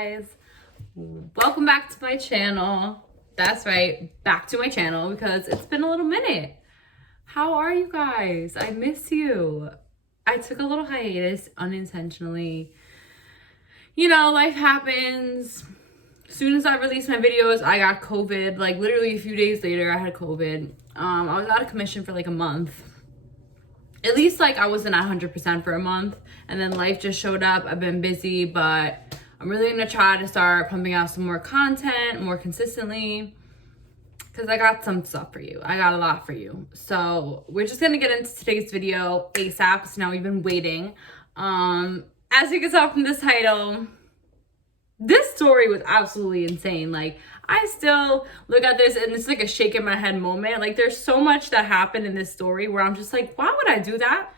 guys, welcome back to my channel. That's right, back to my channel because it's been a little minute. How are you guys? I miss you. I took a little hiatus unintentionally. You know, life happens. As soon as I released my videos, I got COVID. Like literally a few days later, I had COVID. I was out of commission for like a month. At least like I wasn't at 100% for a month, and then life just showed up. I've been busy, but I'm really gonna try to start pumping out some more content more consistently because I got some stuff for you. I got a lot for you. So we're just gonna get into today's video ASAP because now we've been waiting. As you can tell from this title, this story was absolutely insane. Like, I still look at this and it's like a shake in my head moment. Like, there's so much that happened in this story where I'm just like, why would I do that?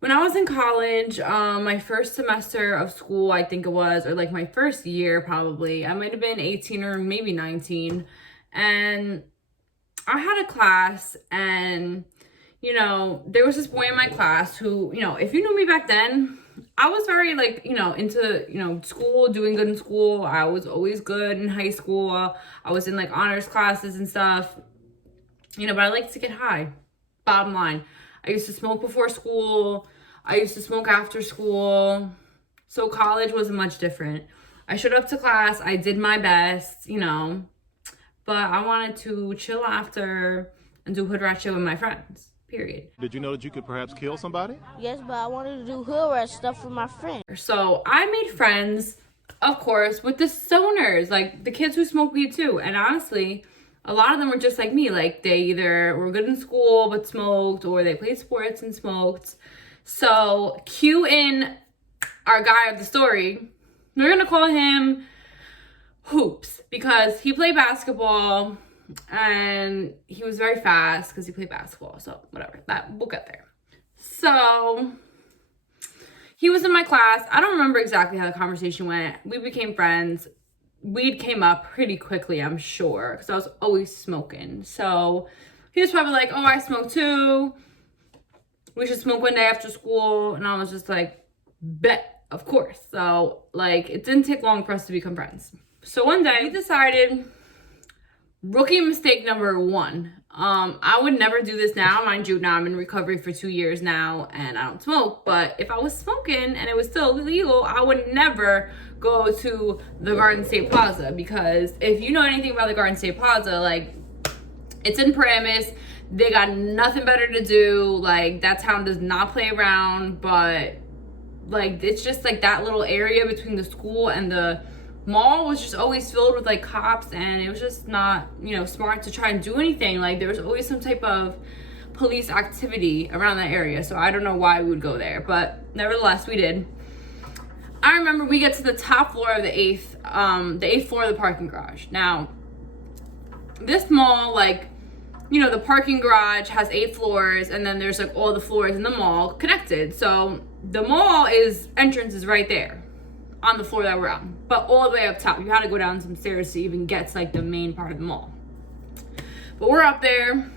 When I was in college, my first semester of school, I think it was, or like my first year probably, I might have been 18 or maybe 19. And I had a class and, you know, there was this boy in my class who, you know, if you knew me back then, I was very like, you know, into, you know, school, doing good in school. I was always good in high school. I was in like honors classes and stuff, you know, but I liked to get high. Bottom line, I used to smoke before school. I used to smoke after school. So college wasn't much different. I showed up to class. I did my best, you know, but I wanted to chill after and do hood rat shit with my friends. Period. Did you know that you could perhaps kill somebody? Yes, but I wanted to do hood rat stuff with my friend. So I made friends, of course, with the stoners, like the kids who smoke weed too. And honestly, a lot of them were just like me. Like they either were good in school but smoked, or they played sports and smoked. So cue in our guy of the story. We're gonna call him Hoops because he played basketball. And he was very fast because he played basketball. So whatever, that we'll get there. So he was in my class. I don't remember exactly how the conversation went. We became friends. Weed came up pretty quickly, I'm sure, because I was always smoking. So he was probably like, oh, I smoke too. We should smoke one day after school. And I was just like, bet, of course. So like, it didn't take long for us to become friends. So one day we decided, rookie mistake number one. I would never do this now. Mind you, now I'm in recovery for 2 years now and I don't smoke. But if I was smoking and it was still illegal, I would never go to the Garden State Plaza. Because if you know anything about the Garden State Plaza, like, it's in Paramus. They got nothing better to do. Like, that town does not play around. But, like, it's just, like, that little area between the school and the mall was just always filled with like cops, and it was just not, you know, smart to try and do anything. Like there was always some type of police activity around that area, so I don't know why we would go there, but nevertheless we did. I remember we get to the top floor of the eighth floor of the parking garage. Now this mall, like, you know, the parking garage has 8 floors, and then there's like all the floors in the mall connected. So the mall entrance is right there on the floor that we're on, but all the way up top. You had to go down some stairs to even get to like the main part of the mall. But we're up there.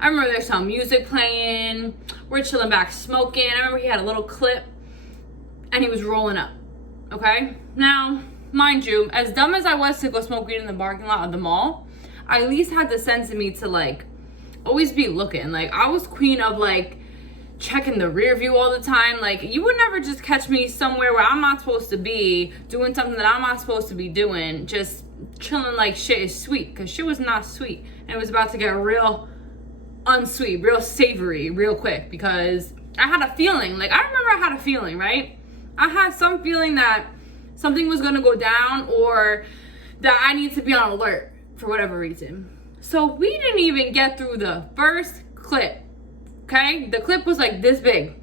I remember there's some music playing. We're chilling back smoking. I remember he had a little clip and he was rolling up. Okay? Now, mind you, as dumb as I was to go smoke weed in the parking lot of the mall, I at least had the sense in me to like always be looking. Like I was queen of like checking the rear view all the time. Like you would never just catch me somewhere where I'm not supposed to be, doing something that I'm not supposed to be doing, just chilling like shit is sweet, because shit was not sweet, and it was about to get real unsweet, real savory real quick, because I had a feeling. Like I remember I had a feeling, right? I had some feeling that something was gonna go down, or that I need to be on alert for whatever reason. So we didn't even get through the first clip. Okay, the clip was like this big,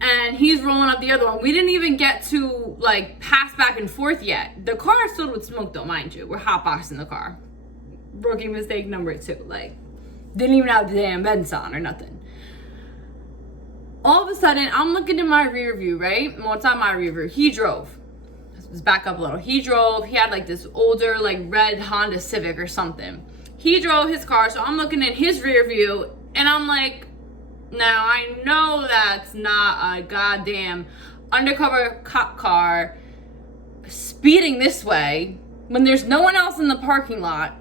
and he's rolling up the other one. We didn't even get to like pass back and forth yet. The car is filled with smoke though, mind you. We're hotboxing the car. Rookie mistake number 2. Like, didn't even have the damn vents on or nothing. All of a sudden, I'm looking in my rear view, right? Well, it's not my rear view. He drove. Let's back up a little. He drove. He had like this older, like red Honda Civic or something. He drove his car, so I'm looking in his rear view. And I'm like, now I know that's not a goddamn undercover cop car speeding this way when there's no one else in the parking lot.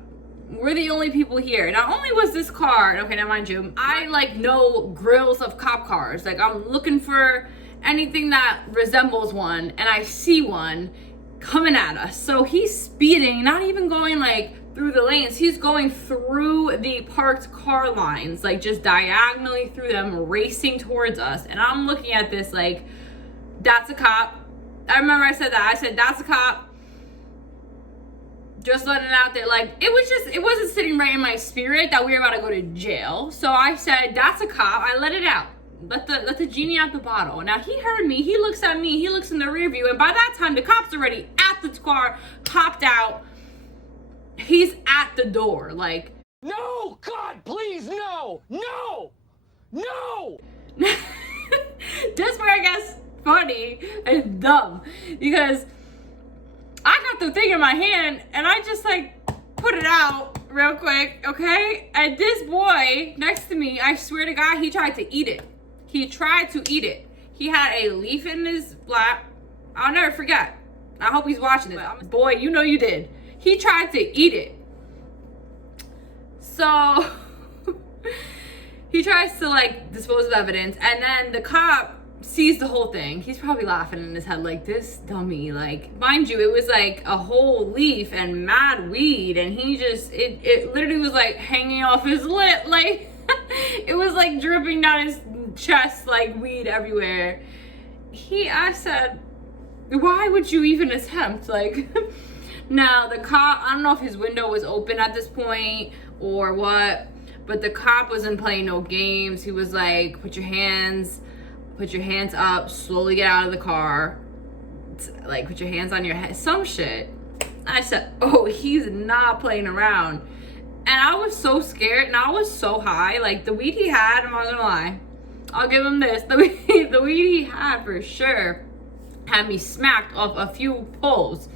We're the only people here. Not only was this car, okay, now mind you, I like know grills of cop cars. Like I'm looking for anything that resembles one, and I see one coming at us. So he's speeding, not even going like through the lanes. He's going through the parked car lines, like just diagonally through them, racing towards us. And I'm looking at this like, that's a cop. I remember I said that. I said, that's a cop. Just letting it out there. Like, it wasn't sitting right in my spirit that we were about to go to jail. So I said, that's a cop. I let it out. Let the genie out the bottle. Now he heard me. He looks at me. He looks in the rear view. And by that time, the cop's already at the car, popped out. He's at the door. Like, no, God, please, no, no, no. Just where I guess funny and dumb, because I got the thing in my hand and I just like put it out real quick, okay? And this boy next to me, I swear to God, he tried to eat it. He tried to eat it. He had a leaf in his lap. I'll never forget. I hope he's watching this. Boy, you know you did. He tried to eat it. So he tries to like dispose of evidence, and then the cop sees the whole thing. He's probably laughing in his head like, this dummy. Like, mind you, it was like a whole leaf and mad weed, and he just, it literally was like hanging off his lip. Like, it was like dripping down his chest, like weed everywhere. I said, why would you even attempt? Like, now the cop, I don't know if his window was open at this point or what, but the cop wasn't playing no games. He was like, put your hands up, slowly get out of the car, like put your hands on your head, some shit. I said, oh, he's not playing around. And I was so scared, and I was so high. Like, the weed he had, I'm not gonna lie, I'll give him this, the weed he had for sure had me smacked off a few pulls.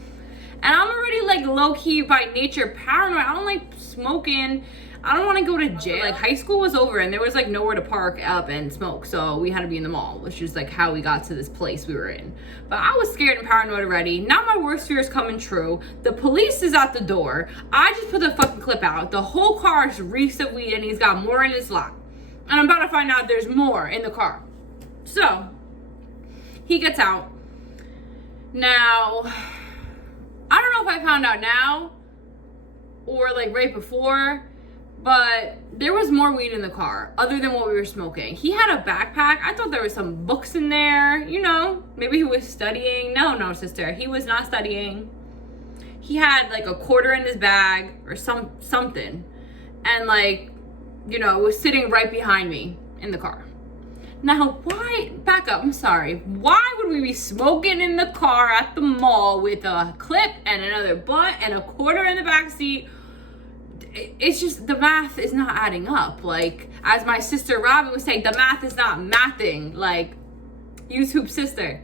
And I'm already like low-key by nature paranoid. I don't like smoking. I don't want to go to jail. Like, high school was over and there was like nowhere to park up and smoke, so we had to be in the mall, which is like how we got to this place we were in. But I was scared and paranoid already. Now my worst fear is coming true. The police is at the door. I just put the fucking clip out. The whole car reeks of weed, and he's got more in his lap. And I'm about to find out there's more in the car. So he gets out. Now, I don't know if I found out now or like right before, but there was more weed in the car other than what we were smoking. He had a backpack. I thought there was some books in there, you know, maybe he was studying. No, sister, he was not studying. He had like a quarter in his bag or something. And like, you know, it was sitting right behind me in the car. Now, why, back up, I'm sorry. Why would we be smoking in the car at the mall with a clip and another butt and a quarter in the back seat? It's just, the math is not adding up. Like, as my sister Robin would say, the math is not mathing. Like, YouTube sister.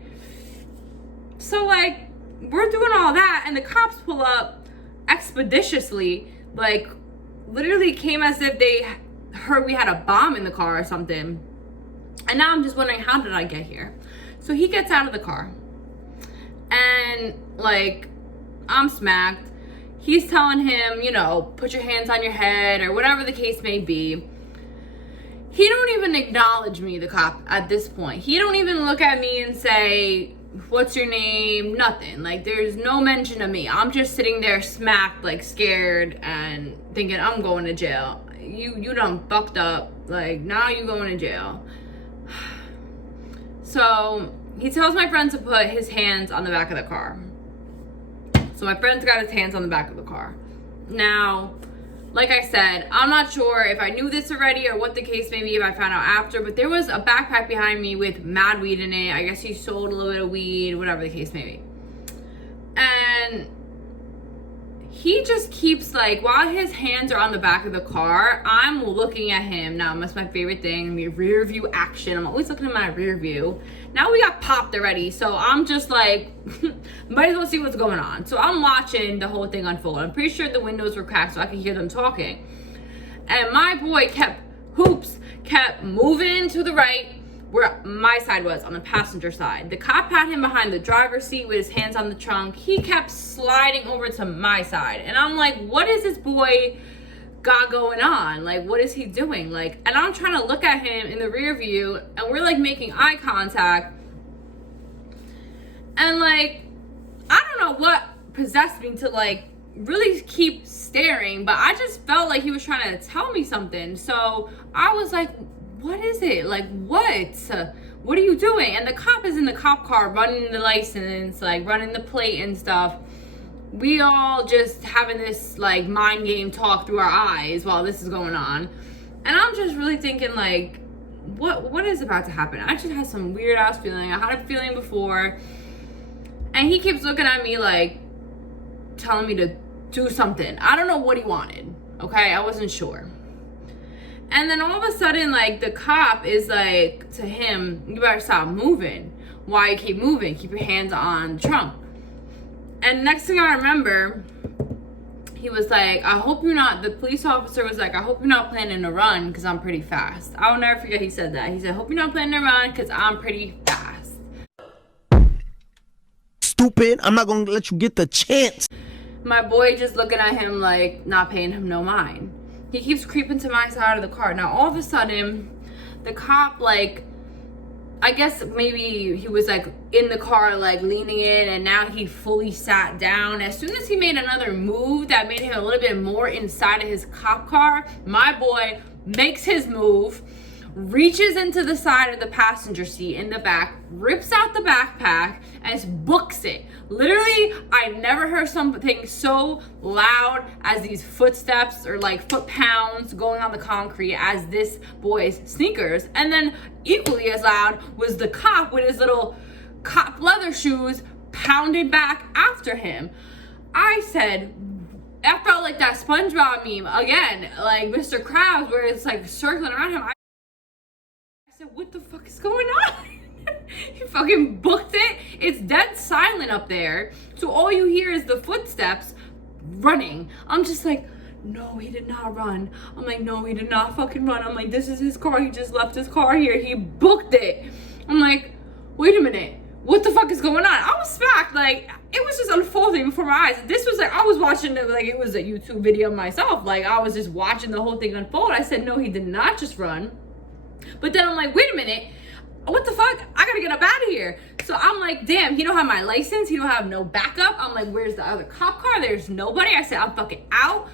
So, like, we're doing all that, and the cops pull up expeditiously. Like, literally came as if they heard we had a bomb in the car or something. And now I'm just wondering, how did I get here? So he gets out of the car. And, like, I'm smacked. He's telling him, you know, put your hands on your head or whatever the case may be. He don't even acknowledge me, the cop, at this point. He don't even look at me and say, what's your name? Nothing. Like, there's no mention of me. I'm just sitting there smacked, like, scared and thinking I'm going to jail. You done fucked up. Like, now you going to jail. So he tells my friend to put his hands on the back of the car. So my friend's got his hands on the back of the car. Now, like I said, I'm not sure if I knew this already or what the case may be, if I found out after, but there was a backpack behind me with mad weed in it. I guess he sold a little bit of weed, whatever the case may be. And he just keeps, like, while his hands are on the back of the car, I'm looking at him. Now, that's my favorite thing, rear view action. I'm always looking at my rear view. Now we got popped already, so I'm just like, might as well see what's going on. So I'm watching the whole thing unfold. I'm pretty sure the windows were cracked so I could hear them talking. And my boy kept moving to the right, where my side was, on the passenger side. The cop had him behind the driver's seat with his hands on the trunk. He kept sliding over to my side. And I'm like, what is this boy got going on? Like, what is he doing? Like, and I'm trying to look at him in the rear view, and we're like making eye contact. And like, I don't know what possessed me to like really keep staring, but I just felt like he was trying to tell me something. So I was like, what is it? Like, what are you doing? And the cop is in the cop car running the license, like running the plate and stuff. We all just having this like mind game talk through our eyes while this is going on. And I'm just really thinking like, what is about to happen? I just had some weird ass feeling. I had a feeling before. And he keeps looking at me like, telling me to do something. I don't know what he wanted, okay? I wasn't sure. And then all of a sudden, like, the cop is like to him, you better stop moving. Why you keep moving? Keep your hands on the trunk. And next thing I remember, he was like, I hope you're not, the police officer was like, I hope you're not planning to run because I'm pretty fast. I will never forget he said that. He said, hope you're not planning to run because I'm pretty fast. Stupid, I'm not gonna let you get the chance. My boy just looking at him like not paying him no mind. He keeps creeping to my side of the car. Now all of a sudden, the cop like, I guess maybe he was like in the car like leaning in, and now he fully sat down. As soon as he made another move that made him a little bit more inside of his cop car, my boy makes his move, reaches into the side of the passenger seat in the back, rips out the backpack, and books it. Literally, I never heard something so loud as these footsteps or like foot pounds going on the concrete as this boy's sneakers. And then equally as loud was the cop with his little cop leather shoes pounding back after him. I said, I felt like that SpongeBob meme again, like Mr. Krabs, where it's like circling around him. I said, what the fuck is going on? He fucking booked it. It's dead silent up there. So all you hear is the footsteps running. I'm just like, no, he did not run. I'm like, no, he did not fucking run. I'm like, this is his car. He just left his car here. He booked it. I'm like, wait a minute. What the fuck is going on? I was smacked. Like, it was just unfolding before my eyes. This was like, I was watching it like it was a YouTube video myself. Like, I was just watching the whole thing unfold. I said, no, he did not just run. But then I'm like, wait a minute. What the fuck? I gotta get up out of here. So I'm like, damn, he don't have my license. He don't have no backup. I'm like, where's the other cop car? There's nobody. I said, I'm fucking out.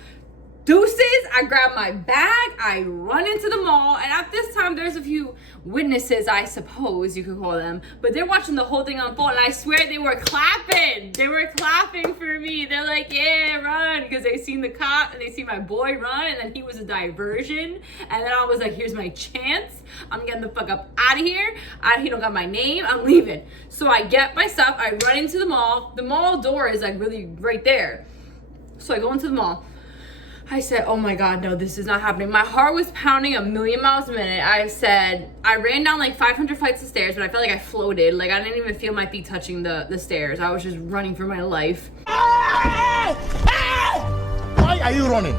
Deuces. I grab my bag. I run into the mall. And at this time, there's a few witnesses, I suppose you could call them. But they're watching the whole thing unfold. And I swear they were clapping. They were clapping for me. They're like, yeah, run. Because they seen the cop and they see my boy run. And then he was a diversion. And then I was like, here's my chance. I'm getting the fuck up out of here. He don't got my name. I'm leaving. So I get my stuff. I run into the mall. The mall door is like really right there. So I go into the mall. I said, oh my God, no, this is not happening. My heart was pounding a million miles a minute. I said, I ran down like 500 flights of stairs, but I felt like I floated. Like I didn't even feel my feet touching the stairs. I was just running for my life. Why are you running?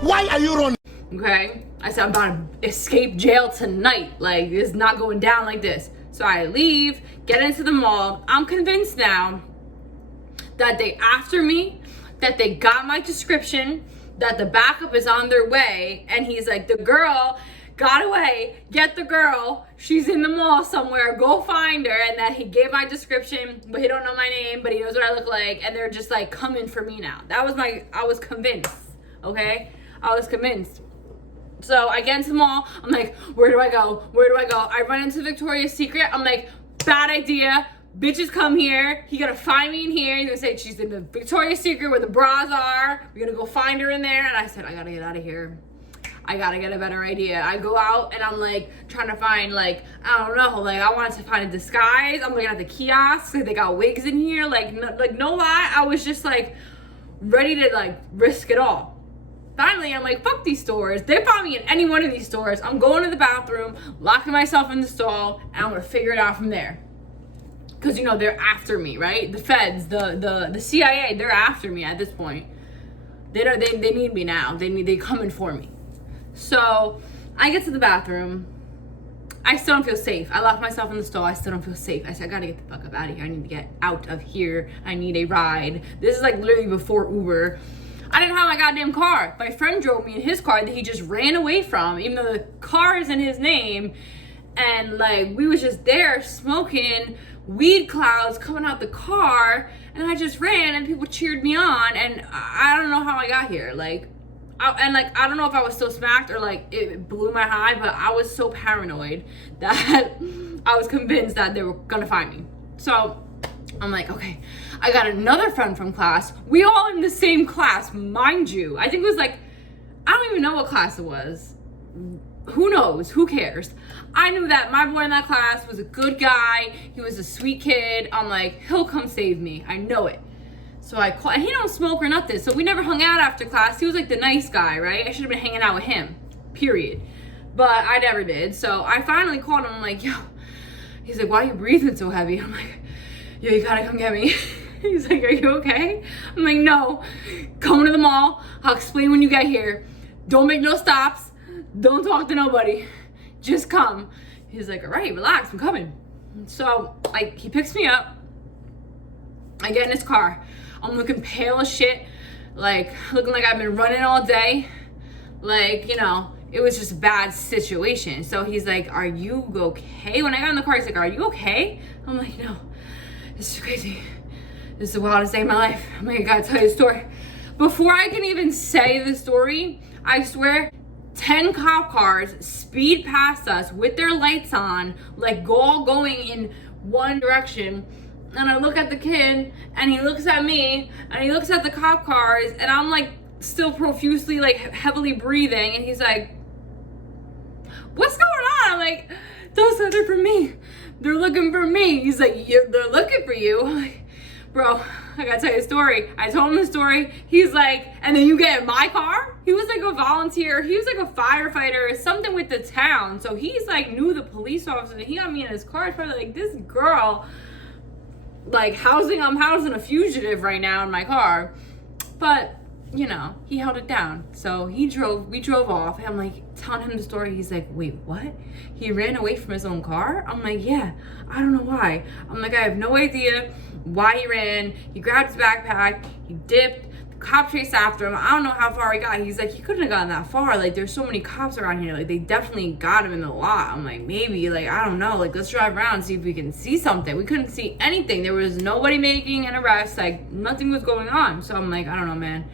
Why are you running? Okay? I said, I'm about to escape jail tonight. Like, it's not going down like this. So I leave, get into the mall. I'm convinced now that they after me, that they got my description, that the backup is on their way. And he's like, the girl got away. Get the girl. She's in the mall somewhere. Go find her. And that he gave my description, but he don't know my name, but he knows what I look like. And they're just like coming for me now. I was convinced. Okay? I was convinced. So I get into the mall. I'm like, where do I go? Where do I go? I run into Victoria's Secret. I'm like, bad idea. Bitches come here. He gonna find me in here. He's gonna say she's in the Victoria's Secret where the bras are. We're gonna go find her in there. And I said, I gotta get out of here. I gotta get a better idea. I go out and I'm like trying to find like, I don't know, like I wanted to find a disguise. I'm looking at the kiosks. Like, they got wigs in here. Like no lie. I was just like ready to like risk it all. Finally, I'm like, fuck these stores. They found me in any one of these stores. I'm going to the bathroom, locking myself in the stall, and I'm gonna figure it out from there. Because, you know, they're after me, right? The feds, the CIA, they're after me at this point. They need me now. They coming for me. So I get to the bathroom. I still don't feel safe. I locked myself in the stall. I still don't feel safe. I said, I gotta get the fuck up out of here. I need to get out of here. I need a ride. This is like literally before Uber. I didn't have my goddamn car. My friend drove me in his car that he just ran away from, even though the car is in his name. And like, we was just there smoking, weed clouds coming out the car, and I just ran and people cheered me on, and I don't know how I got here. Like, I don't know if I was still smacked or like it blew my high, but I was so paranoid that I was convinced that they were gonna find me. So I'm like, okay, I got another friend from class. We all in the same class, mind you. I think it was like, I don't even know what class it was. Who knows? Who cares? I knew that my boy in that class was a good guy. He was a sweet kid. I'm like, he'll come save me. I know it. So I called, and he don't smoke or nothing. So we never hung out after class. He was like the nice guy, right? I should have been hanging out with him, period. But I never did. So I finally called him. I'm like, yo. He's like, why are you breathing so heavy? I'm like, yo, you gotta come get me. He's like, are you okay? I'm like, no. Come to the mall. I'll explain when you get here. Don't make no stops. Don't talk to nobody. Just come. He's like, all right, relax, I'm coming. So he picks me up. I get in his car. I'm looking pale as shit. Like, looking like I've been running all day. Like, you know, it was just a bad situation. So he's like, are you okay? When I got in the car, he's like, are you okay? I'm like, no, this is crazy. This is the wildest day of my life. I'm like, I gotta tell you a story. Before I can even say the story, I swear, 10 cop cars speed past us with their lights on, like all going in one direction. And I look at the kid, and he looks at me, and he looks at the cop cars, and I'm like still profusely like heavily breathing, and he's like, what's going on? I'm like, those are they're for me. They're looking for me. He's like, yeah, they're looking for you. I'm like, bro, I gotta tell you a story. I told him the story. He's like, and then you get in my car? He was like a volunteer. He was like a firefighter or something with the town. So he's like, knew the police officer. And he got me in his car. It's probably like, this girl, like I'm housing a fugitive right now in my car. But, you know, he held it down. So we drove off. And I'm like, telling him the story. He's like, wait, what? He ran away from his own car? I'm like, yeah, I don't know why. I'm like, I have no idea why he ran. He grabbed his backpack, he dipped, the cop chased after him. I don't know how far he got. He's like, he couldn't have gotten that far. Like, there's so many cops around here. Like, they definitely got him in the lot. I'm like, maybe, like, I don't know. Like, let's drive around and see if we can see something. We couldn't see anything. There was nobody making an arrest. Like, nothing was going on. So I'm like, I don't know, man.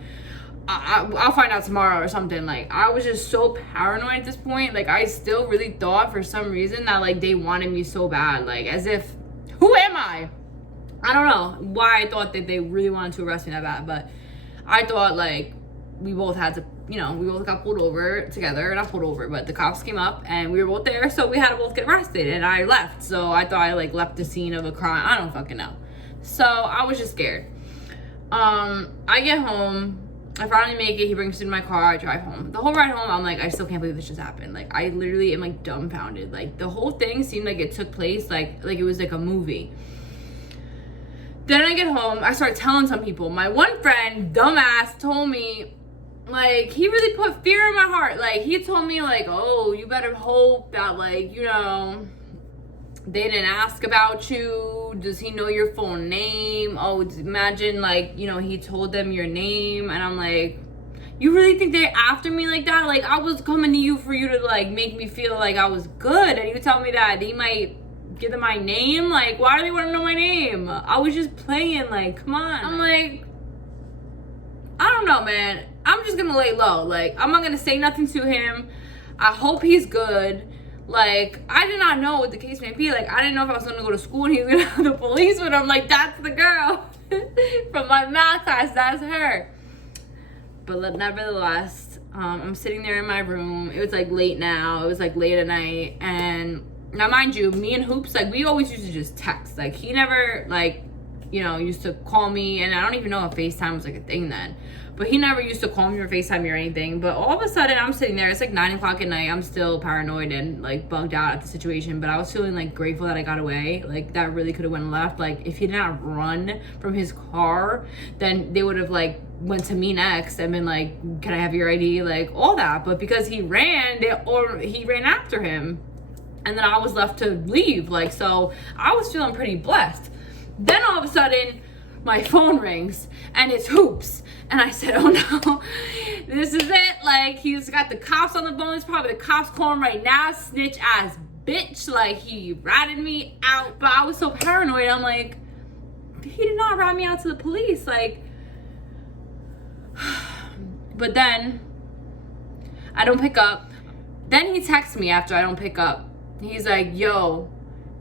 I'll find out tomorrow or something. Like, I was just so paranoid at this point. Like, I still really thought for some reason that, like, they wanted me so bad. Like, as if, who am I? I don't know why I thought that they really wanted to arrest me that bad, but I thought like we both had to, you know, we both got pulled over together, not pulled over, but the cops came up and we were both there, so we had to both get arrested, and I left. So I thought I like left the scene of a crime. I don't fucking know. So I was just scared. I get home. I finally make it. He brings me in my car. I drive home. The whole ride home, I'm like, I still can't believe this just happened. Like, I literally am like dumbfounded. Like, the whole thing seemed like it took place like it was like a movie. Then I get home, I start telling some people. My one friend, dumbass, told me, like, he really put fear in my heart. Like, he told me, like, oh, you better hope that, like, you know, they didn't ask about you. Does he know your full name? Oh, imagine, like, you know, he told them your name. And I'm like, you really think they're after me like that? Like, I was coming to you for you to, like, make me feel like I was good. And you tell me that they might give them my name? Like, why do they want to know my name? I was just playing, like, come on. I'm like, I don't know, man. I'm just gonna lay low. Like, I'm not gonna say nothing to him. I hope he's good. Like, I did not know what the case may be. Like, I didn't know if I was gonna go to school and he was gonna have the police with him. Like, that's the girl from my math class. That's her. But nevertheless, I'm sitting there in my room. It was like late now. It was like late at night, and now, mind you, me and Hoops, like, we always used to just text. Like, he never, like, you know, used to call me. And I don't even know if FaceTime was, like, a thing then. But he never used to call me or FaceTime me or anything. But all of a sudden, I'm sitting there. It's, like, 9 o'clock at night. I'm still paranoid and, like, bugged out at the situation. But I was feeling, like, grateful that I got away. Like, that really could have went left. Like, if he did not run from his car, then they would have, like, went to me next and been like, can I have your ID? Like, all that. But because he ran, he ran after him. And then I was left to leave. Like, so I was feeling pretty blessed. Then all of a sudden, my phone rings and it's Hoops. And I said, oh no, this is it. Like, he's got the cops on the phone. It's probably the cops calling right now. Snitch ass bitch. Like, he ratted me out. But I was so paranoid. I'm like, he did not rat me out to the police. Like, but then I don't pick up. Then he texts me after I don't pick up. He's like, yo,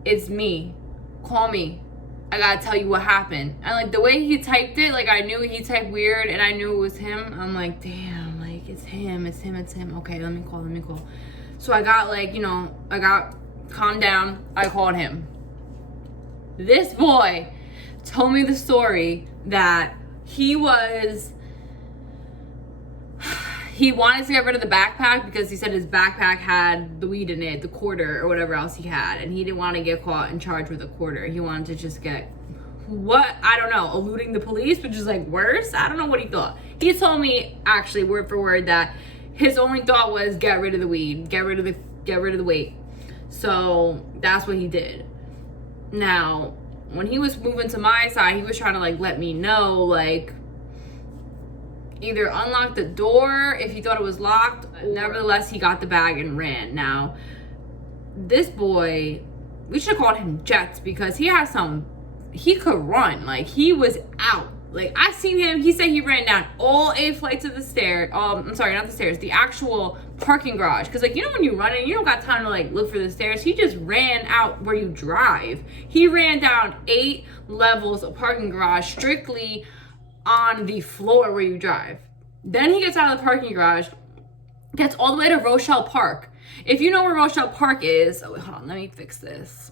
it's me. Call me. I gotta tell you what happened. And like the way he typed it, like I knew he typed weird and I knew it was him. I'm like, damn, like it's him. Okay, let me call. So I got like, you know, I got calmed down. I called him. This boy told me the story that he wanted to get rid of the backpack because he said his backpack had the weed in it, the quarter or whatever else he had, and he didn't want to get caught and charged with a quarter. He wanted to just get, I don't know, eluding the police, which is like worse. I don't know what he thought. He told me actually word for word that his only thought was get rid of the weed, get rid of the weight. So that's what he did. Now, when he was moving to my side, he was trying to like let me know, like, either unlock the door if he thought it was locked. Nevertheless, he got the bag and ran. Now, this boy, we should have called him Jets because he could run. Like, he was out. Like, I seen him, he said he ran down all 8 flights of the stairs. I'm sorry, not the stairs, the actual parking garage. Because, like, you know when you run and you don't got time to, like, look for the stairs. He just ran out where you drive. He ran down 8 levels of parking garage strictly on the floor where you drive. Then he gets out of the parking garage, gets all the way to Rochelle Park. If you know where Rochelle Park is, hold on, let me fix this.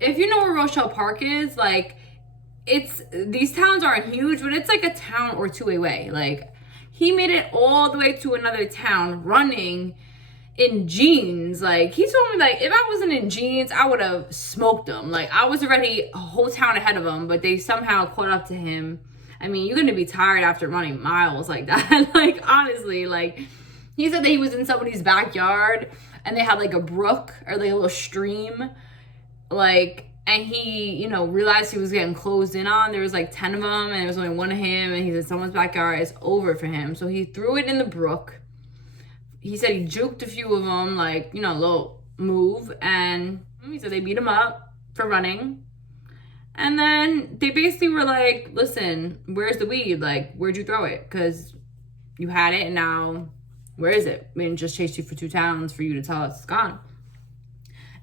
If you know where Rochelle Park is, like, these towns aren't huge, but it's like a town or two away. Like, he made it all the way to another town running in jeans. Like, he told me, like, if I wasn't in jeans, I would have smoked him. Like, I was already a whole town ahead of him, but they somehow caught up to him. I mean, you're gonna be tired after running miles like that. Like, honestly, like, he said that he was in somebody's backyard and they had like a brook or like a little stream, like, and he, you know, realized he was getting closed in on. There was like 10 of them and there was only one of him, and he's in someone's backyard. It's over for him. So he threw it in the brook. He said he juked a few of them, like, you know, a little move, and he said they beat him up for running. And then they basically were like, listen, where's the weed? Like, where'd you throw it? Because you had it and now, where is it? I mean, just chased you for 2 towns for you to tell us it's gone.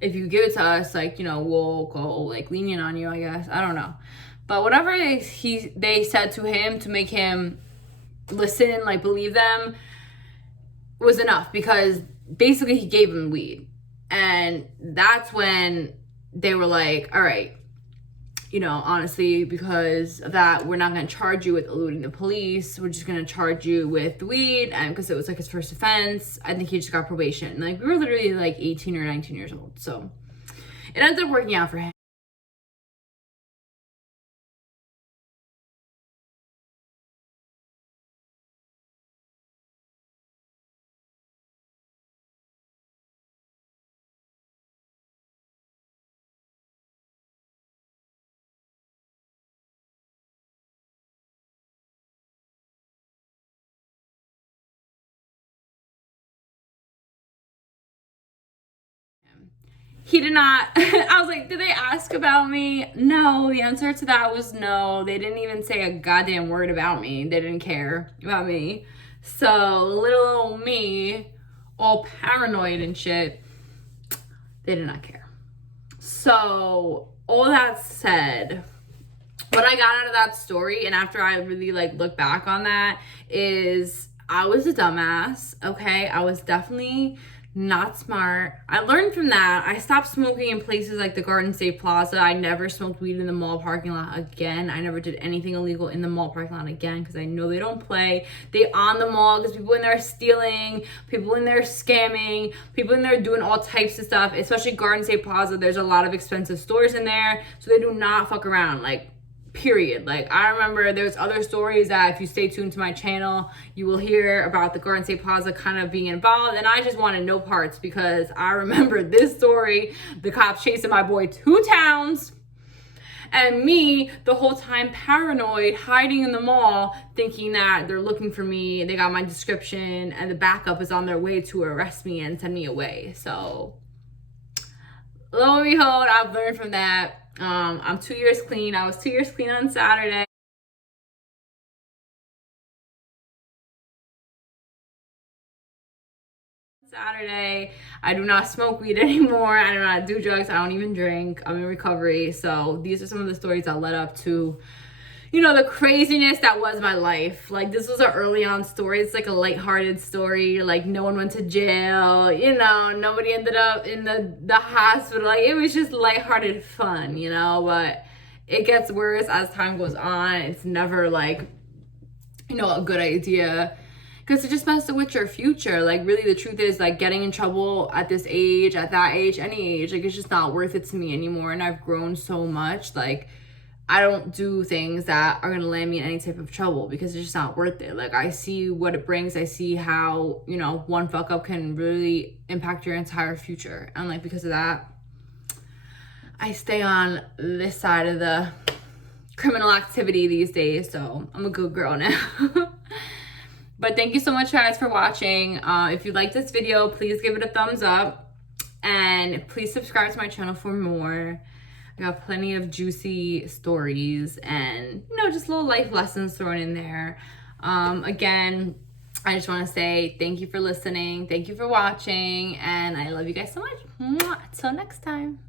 If you give it to us, like, you know, we'll go like lenient on you, I guess. I don't know. But whatever they said to him to make him listen, like believe them, was enough, because basically he gave him weed. And that's when they were like, all right, you know, honestly, because of that, we're not going to charge you with eluding the police. We're just going to charge you with the weed. And because it was like his first offense, I think he just got probation. Like, we were literally like 18 or 19 years old. So it ended up working out for him. He did not. I was like, did they ask about me? No. The answer to that was no. They didn't even say a goddamn word about me. They didn't care about me. So little old me, all paranoid and shit, they did not care. So all that said, what I got out of that story, and after I really like look back on that, is I was a dumbass. Okay, I was definitely not smart. I learned from that. I stopped smoking in places like the Garden State Plaza. I never smoked weed in the mall parking lot again. I never did anything illegal in the mall parking lot again, because I know they don't play. They on the mall because people in there are stealing, people in there scamming, people in there doing all types of stuff, especially Garden State Plaza. There's a lot of expensive stores in there, so they do not fuck around. Like, period. Like, I remember there's other stories that if you stay tuned to my channel, you will hear about the Garden State Plaza kind of being involved, and I just wanted no parts because I remember this story, the cops chasing my boy 2 towns, and me the whole time paranoid, hiding in the mall, thinking that they're looking for me, they got my description, and the backup is on their way to arrest me and send me away. So lo and behold, I've learned from that. I'm 2 years clean. I was 2 years clean on Saturday. I do not smoke weed anymore. I do not do drugs. I don't even drink. I'm in recovery. So these are some of the stories that led up to, you know, the craziness that was my life. Like, this was an early on story. It's like a lighthearted story. Like, no one went to jail, you know, nobody ended up in the hospital. Like, it was just lighthearted fun, you know, but it gets worse as time goes on. It's never like, you know, a good idea, because it just messes with your future. Like, really, the truth is, like, getting in trouble at this age, at that age, any age, like, it's just not worth it to me anymore. And I've grown so much. Like, I don't do things that are gonna land me in any type of trouble because it's just not worth it. Like, I see what it brings. I see how, you know, one fuck up can really impact your entire future. And, like, because of that, I stay on this side of the criminal activity these days. So I'm a good girl now. But thank you so much, guys, for watching. If you like this video, please give it a thumbs up. And please subscribe to my channel for more. I got plenty of juicy stories and, you know, just little life lessons thrown in there. Again, I just want to say thank you for listening. Thank you for watching. And I love you guys so much. Mwah. Till next time.